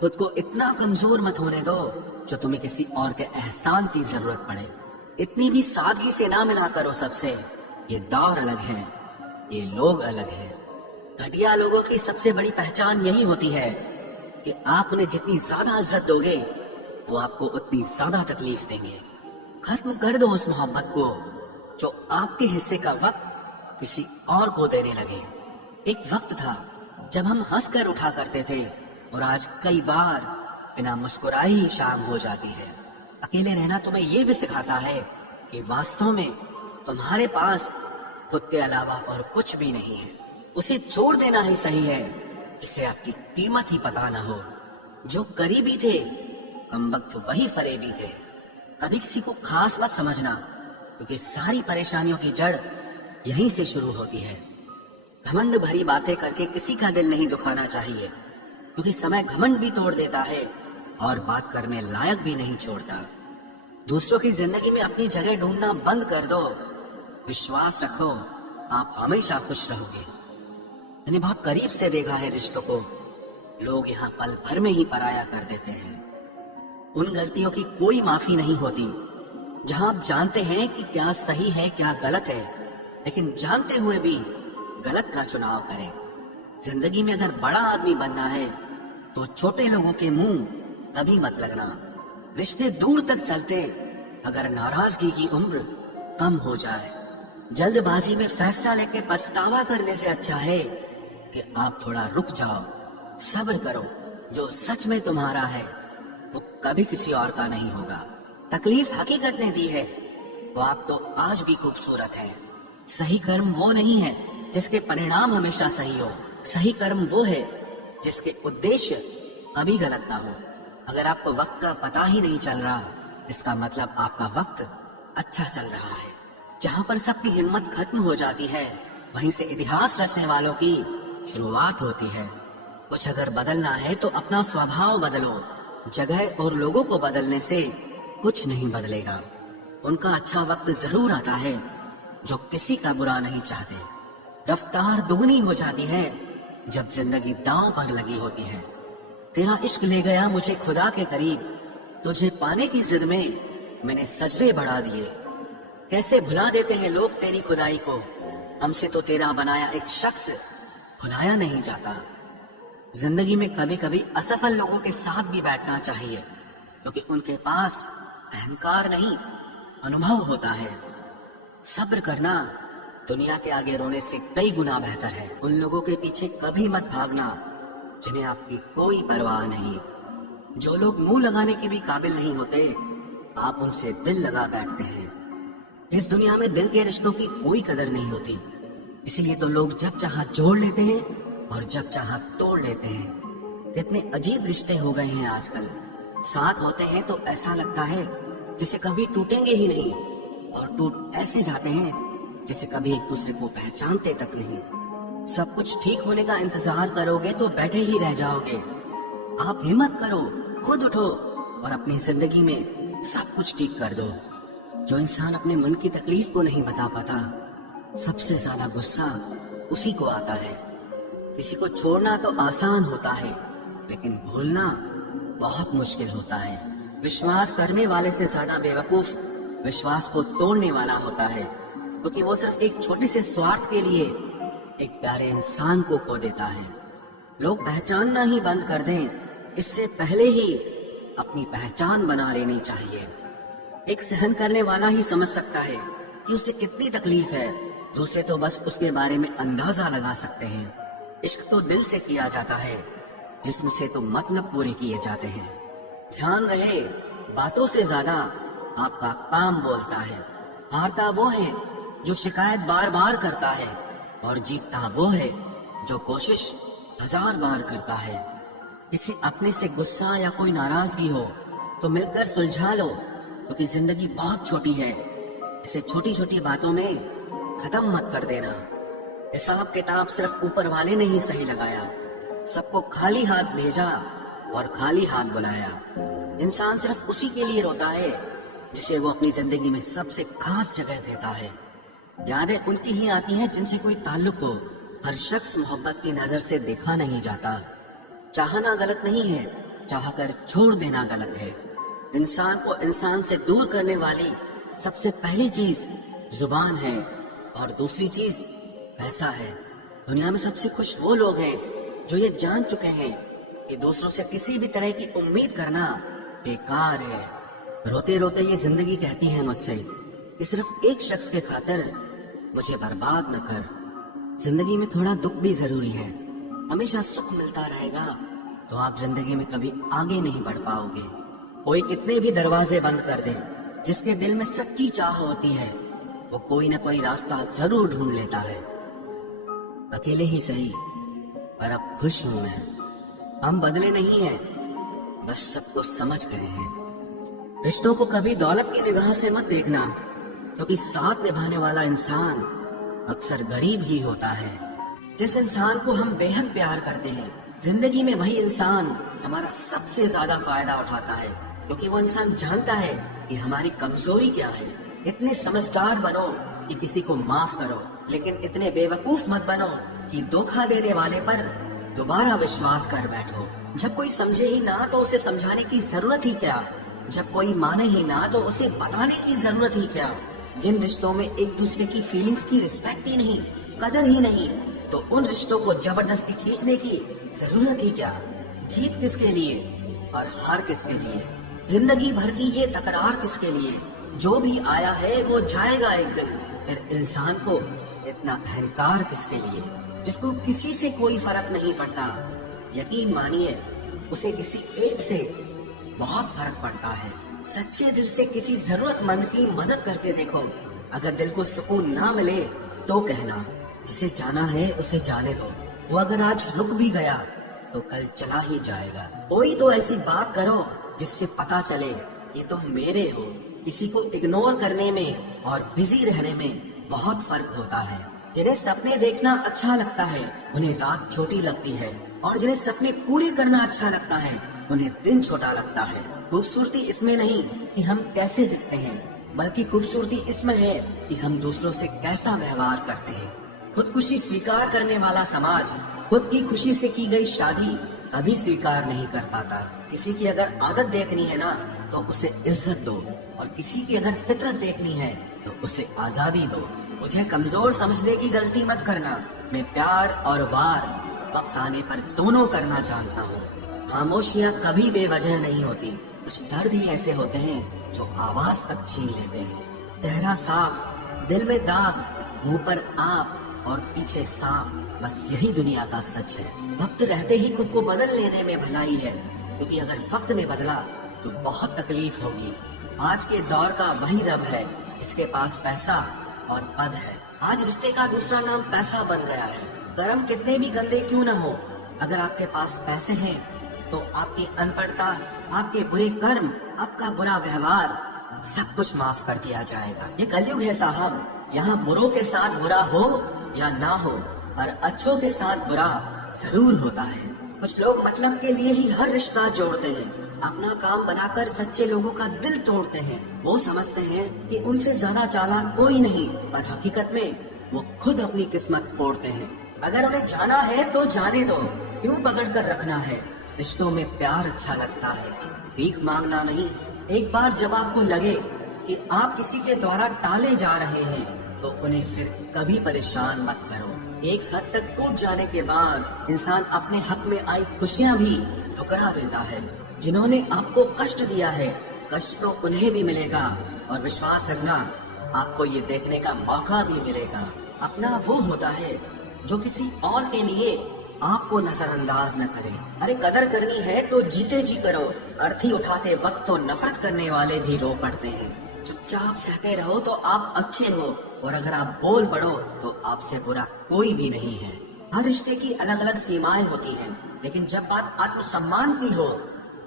खुद को इतना कमजोर मत होने दो जो तुम्हें किसी और के एहसान की जरूरत पड़े। इतनी भी सादगी से ना मिला करो सबसे। ये दौर अलग है, ये लोग अलग हैं। घटिया लोगों की सबसे बड़ी पहचान यही होती है कि आप उन्हें जितनी ज्यादा इज्जत दोगे वो आपको उतनी ज्यादा तकलीफ देंगे। खत्म कर दो उस मोहब्बत को जो आपके हिस्से का वक्त किसी और को देने लगे। एक वक्त था जब हम हंसकर उठा करते थे और आज कई बार बिना मुस्कुराए ही शाम हो जाती है। अकेले रहना तुम्हें ये भी सिखाता है कि वास्तव में तुम्हारे पास खुद के अलावा और कुछ भी नहीं है। उसे छोड़ देना ही सही है जिसे आपकी कीमत ही पता न हो। जो करीबी थे कमबख्त वही फरेबी थे। कभी किसी को खास मत समझना क्योंकि सारी परेशानियों की जड़ यहीं से शुरू होती है। घमंड भरी बातें करके किसी का दिल नहीं दुखाना चाहिए क्योंकि समय घमंड भी तोड़ देता है और बात करने लायक भी नहीं छोड़ता। दूसरों की जिंदगी में अपनी जगह ढूंढना बंद कर दो। विश्वास रखो, आप हमेशा खुश रहोगे। मैंने बहुत करीब से देखा है रिश्तों को। लोग यहाँ पल भर में ही पराया कर देते हैं। उन गलतियों की कोई माफी नहीं होती जहां आप जानते हैं कि क्या सही है क्या गलत है, लेकिन जानते हुए भी गलत का चुनाव करें। जिंदगी में अगर बड़ा आदमी बनना है तो छोटे लोगों के मुंह कभी मत लगना। रिश्ते दूर तक चलते अगर नाराजगी की उम्र कम हो जाए। जल्दबाजी में फैसला लेके पछतावा करने से अच्छा है कि आप थोड़ा रुक जाओ, सब्र करो। जो सच में तुम्हारा है वो कभी किसी और का नहीं होगा। तकलीफ हकीकत ने दी है तो आप तो आज भी खूबसूरत हैं। सही कर्म वो नहीं है जिसके परिणाम हमेशा सही हो। सही कर्म वो है जिसके उद्देश्य कभी गलत ना हो। अगर आपको वक्त का पता ही नहीं चल रहा, इसका मतलब आपका वक्त अच्छा चल रहा है। जहाँ पर सबकी हिम्मत खत्म हो जाती है वहीं से इतिहास रचने वालों की शुरुआत होती है। कुछ अगर बदलना है तो अपना स्वभाव बदलो। जगह और लोगों को बदलने से कुछ नहीं बदलेगा। उनका अच्छा वक्त जरूर आता है जो किसी का बुरा नहीं चाहते। रफ्तार दुगनी हो जाती है जब जिंदगी दांव पर लगी होती है। तेरा इश्क ले गया मुझे खुदा के करीब, तुझे पाने की जिद में मैंने सजदे बढ़ा दिए। कैसे भुला देते हैं लोग तेरी खुदाई को। हमसे तो तेरा बनाया एक शख्स भुलाया नहीं जाता। जिंदगी में कभी कभी असफल लोगों के साथ भी बैठना चाहिए क्योंकि उनके पास अहंकार नहीं अनुभव होता है। सब्र करना दुनिया के आगे रोने से कई गुना बेहतर है। उन लोगों के पीछे कभी मत भागना जिन्हें आपकी कोई परवाह नहीं। जो लोग मुंह लगाने के भी काबिल नहीं होते आप उनसे दिल लगा बैठते हैं। इस दुनिया में दिल के रिश्तों की कोई कदर नहीं होती, इसलिए तो लोग जब चाहा जोड़ लेते हैं और जब चाहा तोड़ लेते हैं। कितने अजीब रिश्ते हो गए हैं आजकल। साथ होते हैं तो ऐसा लगता है जिसे कभी टूटेंगे ही नहीं, और टूट ऐसे जाते हैं जिसे कभी एक दूसरे को पहचानते तक नहीं। सब कुछ ठीक होने का इंतजार करोगे तो बैठे ही रह जाओगे। आप हिम्मत करो, खुद उठो और अपनी जिंदगी में सब कुछ ठीक कर दो। जो इंसान अपने मन की तकलीफ को नहीं बता पाता, सबसे ज्यादा गुस्सा उसी को आता है। किसी को छोड़ना तो आसान होता है लेकिन भूलना बहुत मुश्किल होता है। विश्वास करने वाले से ज्यादा बेवकूफ विश्वास को तोड़ने वाला होता है, क्योंकि वो सिर्फ एक छोटे से स्वार्थ के लिए एक प्यारे इंसान को खो देता है। लोग पहचानना ही बंद कर दें इससे पहले ही अपनी पहचान बना लेनी चाहिए। एक सहन करने वाला ही समझ सकता है कि उसे कितनी तकलीफ है, दूसरे तो बस उसके बारे में अंदाजा लगा सकते हैं। इश्क तो दिल से किया जाता है, जिस्म से तो मतलब पूरे किए जाते हैं। ध्यान रहे, बातों से ज्यादा आपका काम बोलता है। हारता वो है जो शिकायत बार बार करता है और जीतता वो है जो कोशिश 1000 बार करता है। किसी अपने से गुस्सा या कोई नाराजगी हो तो मिलकर सुलझा लो, क्योंकि जिंदगी बहुत छोटी है। इसे छोटी छोटी बातों में खत्म मत कर देना। हिसाब किताब सिर्फ ऊपर वाले ने ही सही लगाया। सबको खाली हाथ भेजा और खाली हाथ बुलाया। इंसान सिर्फ उसी के लिए रोता है जिसे वो अपनी जिंदगी में सबसे खास जगह देता है। यादें उनकी ही आती हैं जिनसे कोई ताल्लुक हो। हर शख्स मोहब्बत की नजर से देखा नहीं जाता। चाहना गलत नहीं है, चाहकर छोड़ देना गलत है। इंसान को इंसान से दूर करने वाली सबसे पहली चीज जुबान है और दूसरी चीज पैसा है। दुनिया में सबसे खुश वो लोग हैं जो ये जान चुके हैं कि दूसरों से किसी भी तरह की उम्मीद करना बेकार है। रोते रोते ये जिंदगी कहती है मुझसे कि सिर्फ एक शख्स के खातिर मुझे बर्बाद न कर। जिंदगी में थोड़ा दुख भी जरूरी है। हमेशा सुख मिलता रहेगा तो आप जिंदगी में कभी आगे नहीं बढ़ पाओगे। कोई कितने भी दरवाजे बंद कर दे, जिसके दिल में सच्ची चाह होती है वो कोई ना कोई रास्ता जरूर ढूंढ लेता है। अकेले ही सही, पर अब खुश हूं मैं। हम बदले नहीं हैं, बस सब कुछ समझ गए हैं। रिश्तों को कभी दौलत की निगाह से मत देखना, क्योंकि साथ निभाने वाला इंसान अक्सर गरीब ही होता है। जिस इंसान को हम बेहद प्यार करते हैं, जिंदगी में वही इंसान हमारा सबसे ज्यादा फायदा उठाता है, क्योंकि वो इंसान जानता है कि हमारी कमजोरी क्या है। इतने समझदार बनो कि किसी को माफ करो, लेकिन इतने बेवकूफ मत बनो कि धोखा देने वाले पर दोबारा विश्वास कर बैठो। जब कोई समझे ही ना तो उसे समझाने की जरूरत ही क्या। जब कोई माने ही ना तो उसे बताने की जरूरत ही क्या। जिन रिश्तों में एक दूसरे की फीलिंग्स की रिस्पेक्ट ही नहीं, कदर ही नहीं, तो उन रिश्तों को जबरदस्ती खींचने की जरूरत ही क्या। जीत किसके लिए और हार किसके लिए? जिंदगी भर की ये तकरार किसके लिए? जो भी आया है वो जाएगा एक दिन। फिर इंसान को इतना अहंकार किसके लिए, जिसको किसी से कोई फर्क नहीं पड़ता? यकीन मानिए, उसे किसी एक से बहुत फर्क पड़ता है। सच्चे दिल से किसी जरूरतमंद की मदद करके देखो। अगर दिल को सुकून ना मिले तो कहना, जिसे जाना है उसे जाने दो। वो अगर आज रुक भी गया तो कल चला ही जाएगा। कोई तो ऐसी बात करो जिससे पता चले कि तुम मेरे हो। किसी को इग्नोर करने में और बिजी रहने में बहुत फर्क होता है। जिन्हें सपने देखना अच्छा लगता है उन्हें रात छोटी लगती है, और जिन्हें सपने पूरे करना अच्छा लगता है उन्हें दिन छोटा लगता है। खूबसूरती इसमें नहीं कि हम कैसे दिखते हैं, बल्कि खूबसूरती इसमें है कि हम दूसरों से कैसा व्यवहार करते हैं। खुदकुशी स्वीकार करने वाला समाज खुद की खुशी से की गई शादी कभी स्वीकार नहीं कर पाता। किसी की अगर आदत देखनी है ना तो उसे इज्जत दो, और किसी की अगर फितरत देखनी है तो उसे आजादी दो। मुझे कमजोर समझने की गलती मत करना। मैं प्यार और वार वक्त आने पर दोनों करना जानता हूँ। खामोशियाँ कभी बेवजह नहीं होती। कुछ दर्द ही ऐसे होते हैं जो आवाज तक छीन लेते हैं। चेहरा साफ, दिल में दाग, मुंह पर आप और पीछे सांप, बस यही दुनिया का सच है। वक्त रहते ही खुद को बदल लेने में भलाई है, क्योंकि अगर वक्त ने बदला तो बहुत तकलीफ होगी। आज के दौर का वही रब है जिसके पास पैसा और पद है। आज रिश्ते का दूसरा नाम पैसा बन गया है। कर्म कितने भी गंदे क्यों न हो, अगर आपके पास पैसे हैं तो आपकी अनपढ़ता, आपके बुरे कर्म, आपका बुरा व्यवहार, सब कुछ माफ कर दिया जाएगा। ये कलयुग है साहब, यहाँ बुरों के साथ बुरा हो या ना हो, और अच्छों के साथ बुरा जरूर होता है। कुछ लोग मतलब के लिए ही हर रिश्ता जोड़ते हैं, अपना काम बनाकर सच्चे लोगों का दिल तोड़ते हैं। वो समझते हैं कि उनसे ज्यादा चालाक कोई नहीं, पर हकीकत में वो खुद अपनी किस्मत फोड़ते हैं। अगर उन्हें जाना है तो जाने दो, क्यों पकड़ कर रखना है। रिश्तों में प्यार अच्छा लगता है, भीख मांगना नहीं। एक बार जब आपको लगे कि आप किसी के द्वारा टाले जा रहे हैं तो उन्हें फिर कभी परेशान मत करो। एक हद तक टूट जाने के बाद इंसान अपने हक में आई खुशियाँ भी ठुकरा देता है। जिन्होंने आपको कष्ट दिया है, कष्ट तो उन्हें भी मिलेगा, और विश्वास रखना आपको ये देखने का मौका भी मिलेगा। अपना वो होता है जो किसी और के लिए आपको नजरअंदाज न करे। अरे कदर करनी है तो जीते जी करो। अर्थी उठाते वक्त तो नफरत करने वाले भी रो पड़ते हैं। चुपचाप सहते रहो तो आप अच्छे हो, और अगर आप बोल पड़ो तो आपसे बुरा कोई भी नहीं है। हर रिश्ते की अलग अलग सीमाएं होती हैं, लेकिन जब बात आत्मसम्मान की हो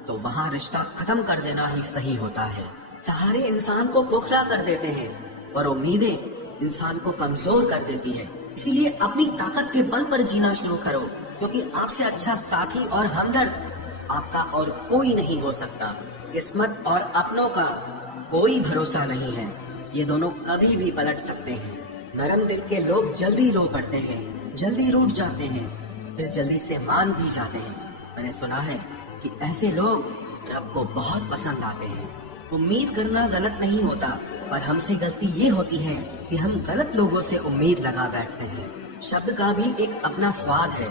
तो वहाँ रिश्ता खत्म कर देना ही सही होता है। सहारे इंसान को खोखला कर देते हैं और उम्मीदें इंसान को कमजोर कर देती है। इसीलिए अपनी ताकत के बल पर जीना शुरू करो, क्योंकि आपसे अच्छा साथी और हमदर्द आपका और कोई नहीं हो सकता। किस्मत और अपनों का कोई भरोसा नहीं है, ये दोनों कभी भी पलट सकते हैं। नरम दिल के लोग जल्दी रो पड़ते हैं, जल्दी रूठ जाते हैं, फिर जल्दी से मान भी जाते हैं। मैंने सुना है کہ ایسے لوگ رب کو بہت پسند آتے ہیں۔ امید کرنا غلط نہیں ہوتا، پر ہم سے غلطی یہ ہوتی ہے کہ ہم غلط لوگوں سے امید لگا بیٹھتے ہیں۔ شبد کا بھی ایک اپنا سواد ہے،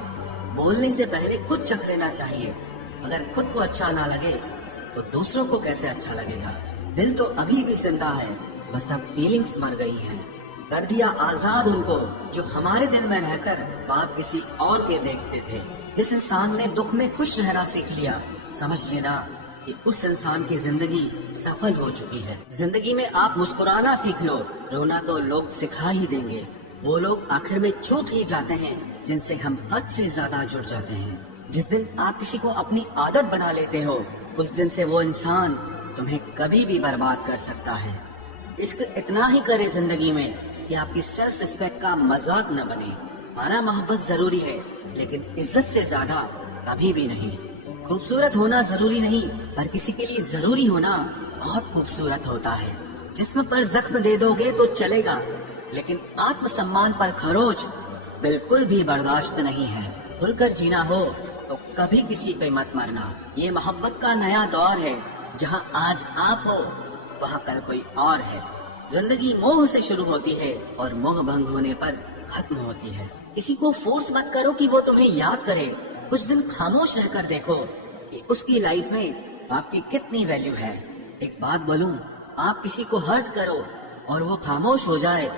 بولنے سے پہلے خود چکھ لینا چاہیے۔ اگر خود کو اچھا نہ لگے تو دوسروں کو کیسے اچھا لگے گا؟ دل تو ابھی بھی زندہ ہے، بس اب فیلنگز مر گئی ہیں۔ کر دیا آزاد ان کو جو ہمارے دل میں رہ کر بات کسی اور کے دیکھتے تھے۔ جس انسان نے دکھ میں خوش رہنا سیکھ لیا، سمجھ لینا کہ اس انسان کی زندگی سفل ہو چکی ہے۔ زندگی میں آپ مسکرانا سیکھ لو، رونا تو لوگ سکھا ہی دیں گے۔ وہ لوگ آخر میں چھوٹ ہی جاتے ہیں جن سے ہم حد سے زیادہ جڑ جاتے ہیں۔ جس دن آپ کسی کو اپنی عادت بنا لیتے ہو، اس دن سے وہ انسان تمہیں کبھی بھی برباد کر سکتا ہے۔ عشق اتنا ہی کرے زندگی میں کہ آپ کی سیلف ریسپیکٹ کا مذاق نہ بنے۔ مانا محبت ضروری ہے، لیکن عزت سے زیادہ کبھی بھی نہیں۔ خوبصورت ہونا ضروری نہیں، پر کسی کے لیے ضروری ہونا بہت خوبصورت ہوتا ہے۔ جسم پر زخم دے دو گے تو چلے گا، لیکن آتم سمان پر خروچ بالکل بھی برداشت نہیں ہے۔ کھل کر جینا ہو تو کبھی کسی پہ مت مرنا۔ یہ محبت کا نیا دور ہے، جہاں آج آپ ہو وہاں کل کوئی اور ہے۔ زندگی موہ سے شروع ہوتی ہے اور موہ بھنگ ہونے پر ختم ہوتی ہے۔ کسی کو فورس مت کرو کہ وہ تمہیں یاد کرے۔ کچھ دن خاموش رہ کر دیکھو کہ اس کی لائف میں آپ کی کتنی ویلیو ہے۔ ایک بات بولوں، آپ کسی کو ہرٹ کرو اور وہ خاموش ہو جائے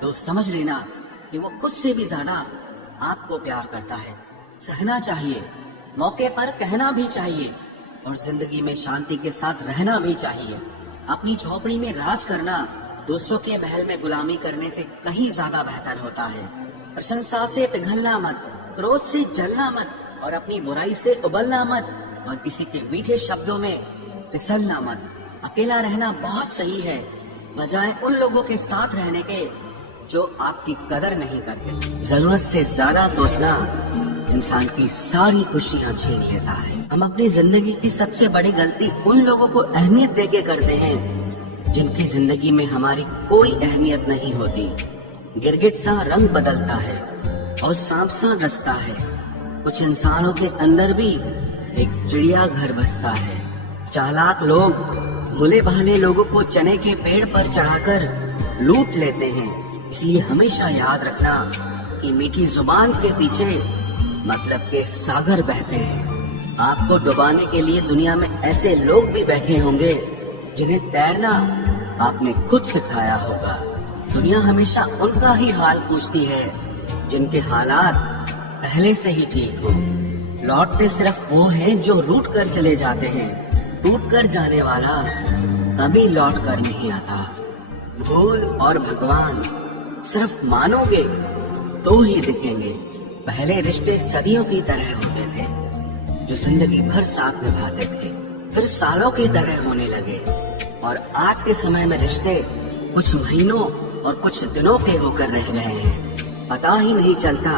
تو سمجھ لینا کہ وہ خود سے بھی زیادہ آپ کو پیار کرتا ہے۔ سہنا چاہیے، موقع پر کہنا بھی چاہیے، اور زندگی میں شانتی کے ساتھ رہنا بھی چاہیے۔ اپنی جھونپڑی میں راج کرنا دوسروں کے محل میں غلامی کرنے سے کہیں زیادہ بہتر ہوتا ہے۔ پرشنسا سے پگھلنا مت، کروھ سے جلنا مت، اور اپنی برائی سے ابلنا مت، اور کسی کے میٹھے شبدوں میں پھسلنا مت۔ اکیلا رہنا بہت صحیح ہے، بجائے ان لوگوں کے ساتھ رہنے کے جو آپ کی قدر نہیں کرتے۔ ضرورت سے زیادہ سوچنا انسان کی ساری خوشیاں چھین لیتا ہے۔ ہم اپنی زندگی کی سب سے بڑی غلطی ان لوگوں کو اہمیت دے کے کرتے ہیں جن کی زندگی میں ہماری کوئی اہمیت نہیں ہوتی۔ گرگٹ سا رنگ بدلتا ہے اور سانپ سا رستا ہے۔ کچھ انسانوں کے اندر بھی ایک چڑیا گھر بستا ہے۔ چالاک لوگ بھولے بھالے لوگوں کو چنے کے پیڑ پر چڑھا کر لوٹ لیتے ہیں۔ اس لیے ہمیشہ یاد رکھنا کہ میٹھی زبان کے پیچھے مطلب کے ساگر بہتے ہیں۔ آپ کو ڈبانے کے لیے دنیا میں ایسے لوگ بھی بیٹھے ہوں گے جنہیں تیرنا آپ نے خود سکھایا ہوگا۔ دنیا ہمیشہ ان کا ہی حال پوچھتی ہے جن کے حالات پہلے سے ہی ٹھیک ہو۔ لوٹتے صرف وہ ہیں جو روٹ کر چلے جاتے ہیں۔ ٹوٹ کر جانے والا کبھی لوٹ کر نہیں آتا۔ بھول اور بھگوان صرف مانو گے تو ہی دکھیں گے۔ پہلے رشتے صدیوں کی طرح ہوتے تھے جو زندگی بھر ساتھ نبھاتے تھے، پھر سالوں کی طرح ہونے لگے، اور آج کے سمے میں رشتے کچھ مہینوں اور کچھ دنوں کے ہو کر رہ گئے ہیں۔ پتا ہی نہیں چلتا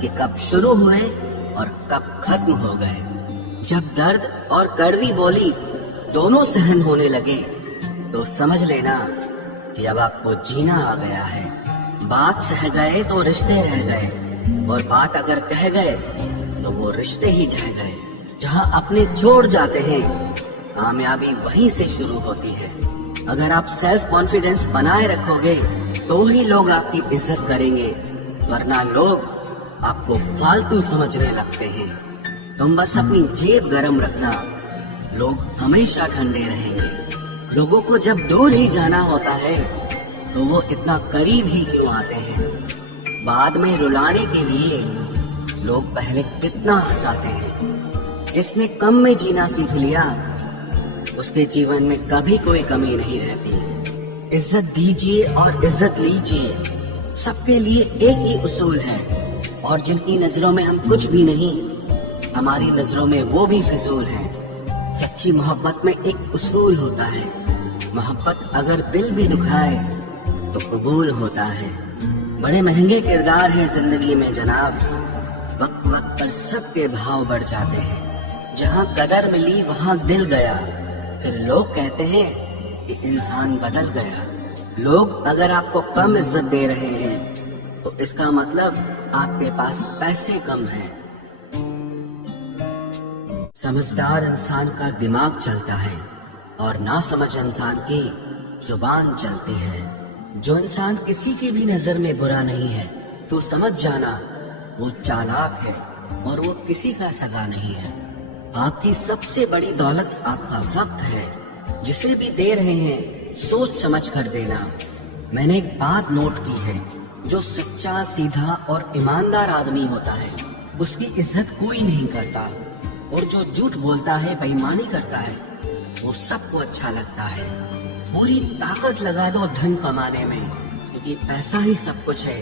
کہ کب شروع ہوئے اور کب ختم ہو گئے۔ جب درد اور کڑوی بولی دونوں سہن ہونے لگے تو سمجھ لینا کہ اب آپ کو جینا آ گیا ہے۔ بات سہ گئے تو رشتے رہ گئے، اور بات اگر کہہ گئے تو وہ رشتے ہی ڈھہ گئے۔ جہاں اپنے چھوڑ جاتے ہیں کامیابی وہیں سے شروع ہوتی ہے۔ اگر آپ سیلف کانفیڈنس بنائے رکھو گے تو ہی لوگ آپ کی عزت کریں گے، ورنہ لوگ آپ کو فالتو سمجھنے لگتے ہیں۔ تم بس اپنی جیب گرم رکھنا، لوگ ہمیشہ ٹھنڈے رہیں گے۔ لوگوں کو جب دور ہی جانا ہوتا ہے تو وہ اتنا قریب ہی کیوں آتے ہیں؟ بعد میں رلانے کے لیے لوگ پہلے کتنا ہنساتے ہیں۔ جس نے کم میں جینا سیکھ لیا اس کے جیون میں کبھی کوئی کمی نہیں رہتی۔ عزت دیجیے اور عزت لیجیے، سب کے لیے ایک ہی اصول ہے، اور جن کی نظروں میں ہم کچھ بھی نہیں، ہماری نظروں میں وہ بھی فضول ہیں۔ سچی محبت میں ایک اصول ہوتا ہے، محبت اگر دل بھی دکھائے تو قبول ہوتا ہے۔ بڑے مہنگے کردار ہیں زندگی میں جناب، وقت وقت پر سب کے بھاؤ بڑھ جاتے ہیں۔ جہاں قدر ملی وہاں دل گیا، پھر لوگ کہتے ہیں کہ انسان بدل گیا۔ لوگ اگر آپ کو کم عزت دے رہے ہیں تو اس کا مطلب آپ کے پاس پیسے کم ہیں۔ समझदार इंसान का दिमाग चलता है और नासमझ इंसान की जुबान चलती है। जो इंसान किसी की भी नजर में बुरा नहीं है तो समझ जाना वो चालाक है और वो किसी का सगा नहीं है। आपकी सबसे बड़ी दौलत आपका वक्त है। जिसे भी दे रहे हैं सोच समझ कर देना। मैंने एक बात नोट की है, जो सच्चा, सीधा और ईमानदार आदमी होता है उसकी इज्जत कोई नहीं करता, और जो झूठ बोलता है, बेईमानी करता है, वो सबको अच्छा लगता है। पूरी ताकत लगा दो धन कमाने में, क्योंकि पैसा ही सब कुछ है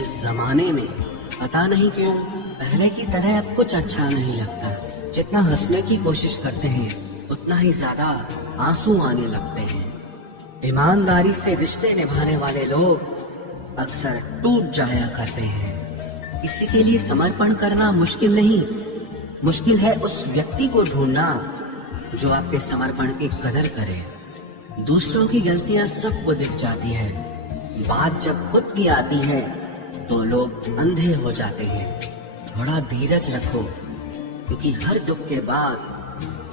इस जमाने में। पता नहीं क्यों पहले की तरह अब कुछ अच्छा नहीं लगता। जितना हंसने की कोशिश करते हैं उतना ही ज्यादा आंसू आने लगते हैं। ईमानदारी से रिश्ते निभाने वाले लोग अक्सर टूट जाया करते हैं। किसी के लिए समर्पण करना मुश्किल नहीं, मुश्किल है उस व्यक्ति को ढूंढना जो आपके समर्पण की कदर करे। दूसरों की गलतियां सबको दिख जाती है, बात जब खुद की आती है तो लोग अंधे हो जाते हैं। थोड़ा धीरज रखो, क्योंकि हर दुख के बाद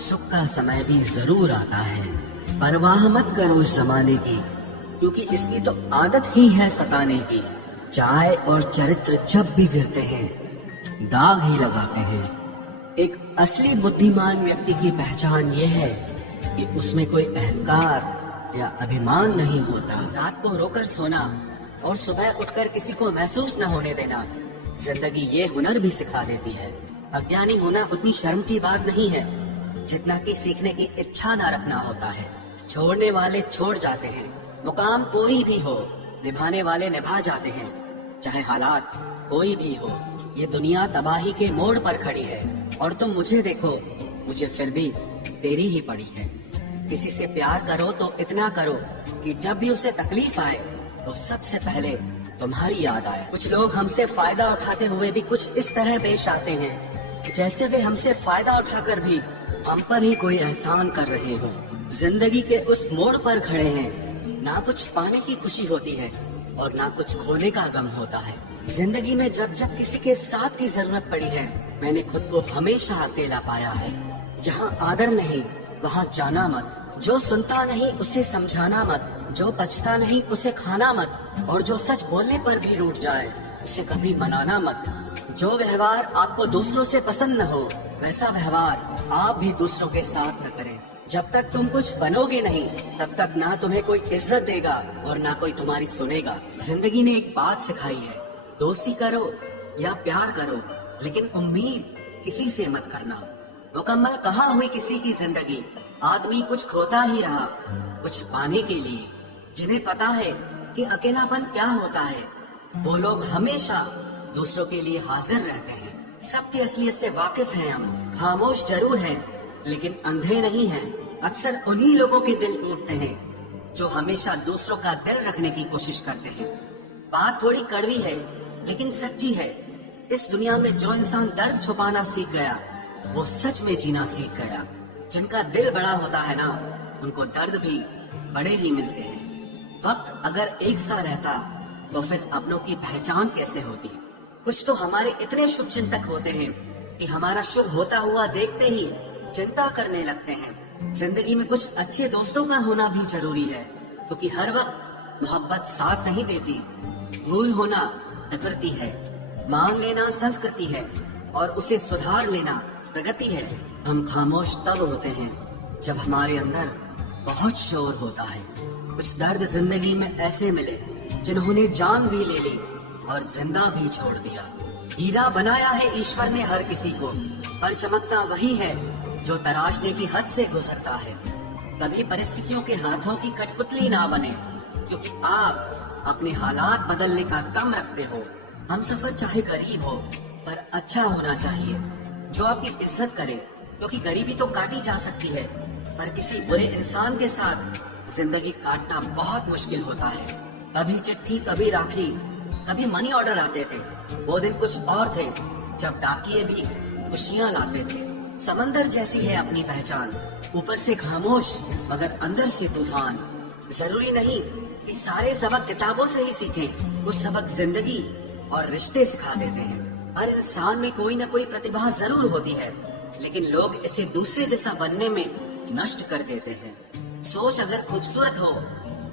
सुख का समय भी जरूर आता है। परवाह मत करो उस जमाने की, क्योंकि इसकी तो आदत ही है सताने की। चाय और चरित्र जब भी गिरते हैं दाग ही लगाते हैं। एक असली बुद्धिमान व्यक्ति की पहचान ये है कि उसमें कोई अहंकार या अभिमान नहीं होता। रात को रोकर सोना और सुबह उठकर किसी को महसूस न होने देना जिंदगी ये हुनर भी सिखा देती है। अज्ञानी होना उतनी शर्म की बात नहीं है जितना कि सीखने की इच्छा न रखना होता है। छोड़ने वाले छोड़ जाते हैं, मुकाम कोई भी हो, निभाने वाले निभा जाते हैं। चाहे हालात कोई भी हो, ये दुनिया तबाही के मोड़ पर खड़ी है और तुम मुझे देखो, मुझे फिर भी तेरी ही पड़ी है। किसी से प्यार करो तो इतना करो कि जब भी उसे तकलीफ आए तो सबसे पहले तुम्हारी याद आए। कुछ लोग हमसे फायदा उठाते हुए भी कुछ इस तरह पेश आते हैं जैसे वे हमसे फायदा उठाकर भी हम पर ही कोई एहसान कर रहे हो। जिंदगी के उस मोड़ पर खड़े हैं, ना कुछ पाने की खुशी होती है और ना कुछ खोने का गम होता है। जिंदगी में जब जब किसी के साथ की जरूरत पड़ी है, मैंने खुद को हमेशा अकेला पाया है। जहाँ आदर नहीं वहाँ जाना मत, जो सुनता नहीं उसे समझाना मत, जो बचता नहीं उसे खाना मत, और जो सच बोलने पर भी रूठ जाए उसे कभी मनाना मत। जो व्यवहार आपको दूसरों से पसंद न हो वैसा व्यवहार आप भी दूसरों के साथ न करें। जब तक तुम कुछ बनोगे नहीं तब तक ना तुम्हें कोई इज्जत देगा और ना कोई तुम्हारी सुनेगा। जिंदगी ने एक बात सिखाई है, दोस्ती करो या प्यार करो, लेकिन उम्मीद किसी से मत करना। मुकम्मल कहाँ हुई किसी की जिंदगी, आदमी कुछ खोता ही रहा कुछ पाने के लिए। जिन्हें पता है कि अकेलापन क्या होता है, वो लोग हमेशा दूसरों के लिए हाजिर रहते हैं। सबकी असलियत से वाकिफ हैं हम, खामोश जरूर हैं लेकिन अंधे नहीं हैं। अक्सर उन्हीं लोगों के दिल टूटते हैं जो हमेशा दूसरों का दिल रखने की कोशिश करते हैं। बात थोड़ी कड़वी है लेकिन सच्ची है। इस दुनिया में जो इंसान दर्द छुपाना सीख गया वो सच में जीना सीख गया। जिनका दिल बड़ा होता है ना, उनको दर्द भी बड़े ही मिलते हैं। वक्त अगर एक सा रहता तो फिर अपनों की पहचान कैसे होती। कुछ तो हमारे इतने शुभ चिंतक होते हैं कि हमारा शुभ होता हुआ देखते ही चिंता करने लगते हैं। जिंदगी में कुछ अच्छे दोस्तों का होना भी जरूरी है, क्योंकि हर वक्त मोहब्बत साथ नहीं देती। भूल होना प्रकृति है, मान लेना संस्कृति है और उसे सुधार लेना प्रगति है। हम खामोश तब होते हैं जब हमारे अंदर बहुत शोर होता है। कुछ दर्द जिंदगी में ऐसे मिले जिन्होंने जान भी ले ली और जिंदा भी छोड़ दिया। हीरा बनाया है ईश्वर ने हर किसी को, पर चमकता वही है जो तराशने की हद से गुजरता है। कभी परिस्थितियों के हाथों की कठपुतली ना बने, क्योंकि आप अपने हालात बदलने का दम रखते हो। हम सफर चाहे गरीब हो पर अच्छा होना चाहिए, जो आपकी इज्जत करे, क्योंकि गरीबी तो काटी जा सकती है पर किसी बुरे इंसान के साथ जिंदगी काटना बहुत मुश्किल होता है। कभी चिट्ठी, कभी राखी, कभी मनी ऑर्डर आते थे। वो दिन कुछ और थे जब डाकिये भी खुशियाँ लाते थे। समंदर जैसी है अपनी पहचान, ऊपर से खामोश मगर अंदर से तूफान। जरूरी नहीं कि सारे सबक किताबों से ही सीखें, कुछ सबक जिंदगी और रिश्ते सिखा देते हैं। हर इंसान में कोई न कोई प्रतिभा जरूर होती है, लेकिन लोग इसे दूसरे जैसा बनने में नष्ट कर देते हैं। सोच अगर खूबसूरत हो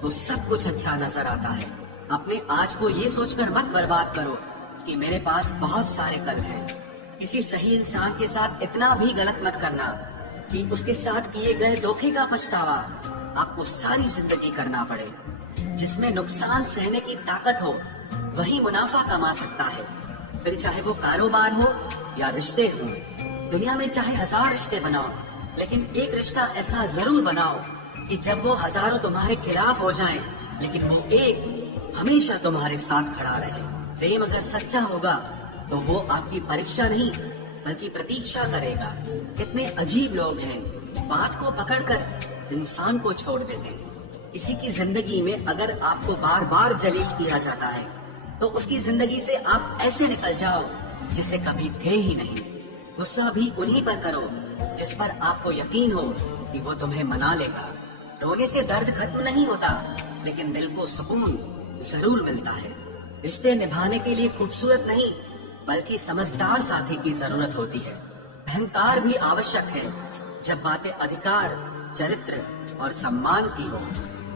तो सब कुछ अच्छा नजर आता है। अपने आज को ये सोचकर मत बर्बाद करो कि मेरे पास बहुत सारे कल हैं। किसी सही इंसान के साथ इतना भी गलत मत करना कि उसके साथ किए गए धोखे का पछतावा आपको सारी जिंदगी करना पड़े। जिसमें नुकसान सहने की ताकत हो वही मुनाफा कमा सकता है, फिर चाहे वो कारोबार हो या रिश्ते हो। दुनिया में चाहे 1000 रिश्ते बनाओ, लेकिन एक रिश्ता ऐसा जरूर बनाओ कि जब वो हजारों तुम्हारे खिलाफ हो जाएं, लेकिन वो एक हमेशा तुम्हारे साथ खड़ा रहे। प्रेम अगर सच्चा होगा तो वो आपकी परीक्षा नहीं बल्कि प्रतीक्षा करेगा। कितने अजीब लोग हैं, बात को पकड़कर इंसान को छोड़ देते हैं। किसी की जिंदगी में अगर आपको बार बार जलील किया जाता है तो उसकी जिंदगी से आप ऐसे निकल जाओ जिसे कभी थे ही नहीं। गुस्सा भी उन्हीं पर करो जिस पर आपको यकीन हो कि वो तुम्हें मना लेगा। रोने से दर्द खत्म नहीं होता, लेकिन दिल को सुकून जरूर मिलता है। रिश्ते निभाने के लिए खूबसूरत नहीं बल्कि समझदार साथी की जरूरत होती है। अहंकार भी आवश्यक है जब बातें अधिकार, चरित्र और सम्मान की हो।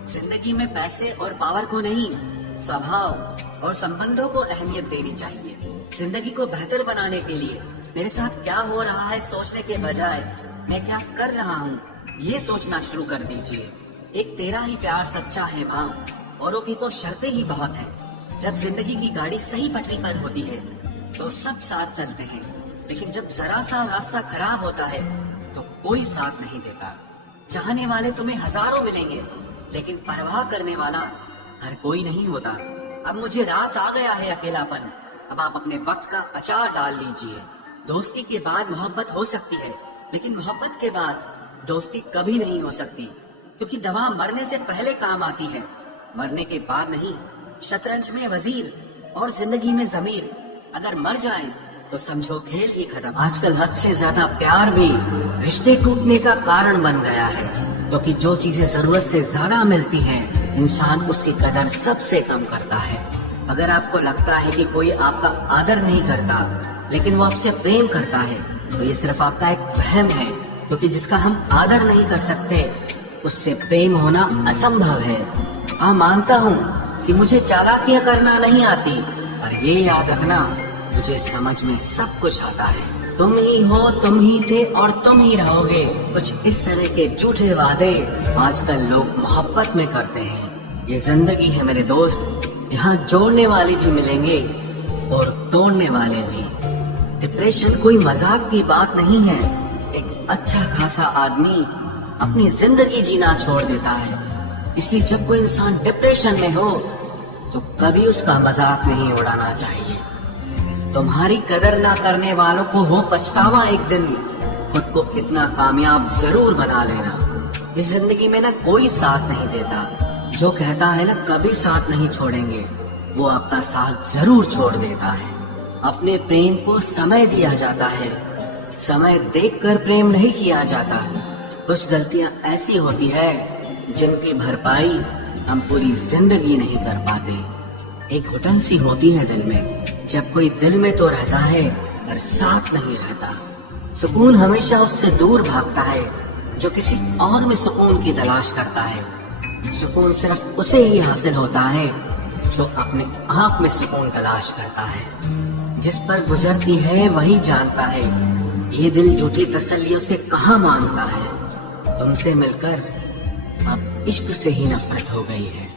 जिंदगी में पैसे और पावर को नहीं, स्वभाव और संबंधों को अहमियत देनी चाहिए। जिंदगी को बेहतर बनाने के लिए मेरे साथ क्या हो रहा है सोचने के बजाय मैं क्या कर रहा हूँ ये सोचना शुरू कर दीजिए। एक तेरा ही प्यार सच्चा है माँ, औरों की तो शर्तें ही बहुत हैं। जब जिंदगी की गाड़ी सही पटरी पर होती है तो सब साथ चलते हैं, लेकिन जब जरा सा रास्ता खराब होता है तो कोई साथ नहीं देता। चाहने वाले तुम्हें हजारों मिलेंगे, लेकिन परवाह करने वाला हर कोई नहीं होता। अब मुझे रास आ गया है अकेलापन, अब आप अपने वक्त का अचार डाल लीजिए। दोस्ती के बाद मोहब्बत हो सकती है, लेकिन मोहब्बत के बाद दोस्ती कभी नहीं हो सकती, क्योंकि दवा मरने से पहले काम आती है, मरने के बाद नहीं। शतरंज में वजीर और जिंदगी में जमीर अगर मर जाए तो समझो खेल ही खत्म। आजकल हद से ज्यादा प्यार भी रिश्ते टूटने का कारण बन गया है, क्योंकि जो चीजें जरूरत से ज्यादा मिलती हैं, इंसान उसकी कदर सबसे कम करता है। अगर आपको लगता है कि कोई आपका आदर नहीं करता लेकिन वो आपसे प्रेम करता है तो ये सिर्फ आपका एक वहम है, क्योंकि जिसका हम आदर नहीं कर सकते उससे प्रेम होना असंभव है। हाँ, मानता हूँ कि मुझे चालाकियां करना नहीं आती, पर ये याद रखना मुझे समझ में सब कुछ आता है। तुम ही हो, तुम ही थे और तुम ही रहोगे। कुछ इस तरह के झूठे वादे आजकल लोग मोहब्बत में करते हैं। ये जिंदगी है मेरे दोस्त, यहाँ जोड़ने वाले भी मिलेंगे और तोड़ने वाले भी। डिप्रेशन कोई मजाक की बात नहीं है। एक अच्छा खासा आदमी अपनी जिंदगी जीना छोड़ देता है। इसलिए जब कोई इंसान डिप्रेशन में हो तो कभी उसका मजाक नहीं उड़ाना चाहिए। तुम्हारी कदर ना करने वालों को हो पछतावा एक दिन, खुद को इतना कामयाब जरूर बना लेना। इस जिंदगी में ना कोई साथ नहीं देता, जो कहता है ना कभी साथ नहीं छोड़ेंगे, वो आपका साथ जरूर छोड़ देता है। अपने प्रेम को समय दिया जाता है, समय देखकर प्रेम नहीं किया जाता। कुछ गलतियां ऐसी होती है जिनकी भरपाई हम पूरी जिंदगी नहीं कर पाते। एक घुटन सी होती है दिल में, जब कोई दिल में तो रहता है पर साथ नहीं रहता। सुकून हमेशा उससे दूर भागता है जो किसी और में सुकून की तलाश करता है। सुकून सिर्फ उसे ही हासिल होता है जो अपने आप में सुकून तलाश करता है। जिस पर गुजरती है वही जानता है, ये दिल झूठी तसल्लियों से कहाँ मानता है। तुमसे मिलकर अब इश्क से ही नफरत हो गई है।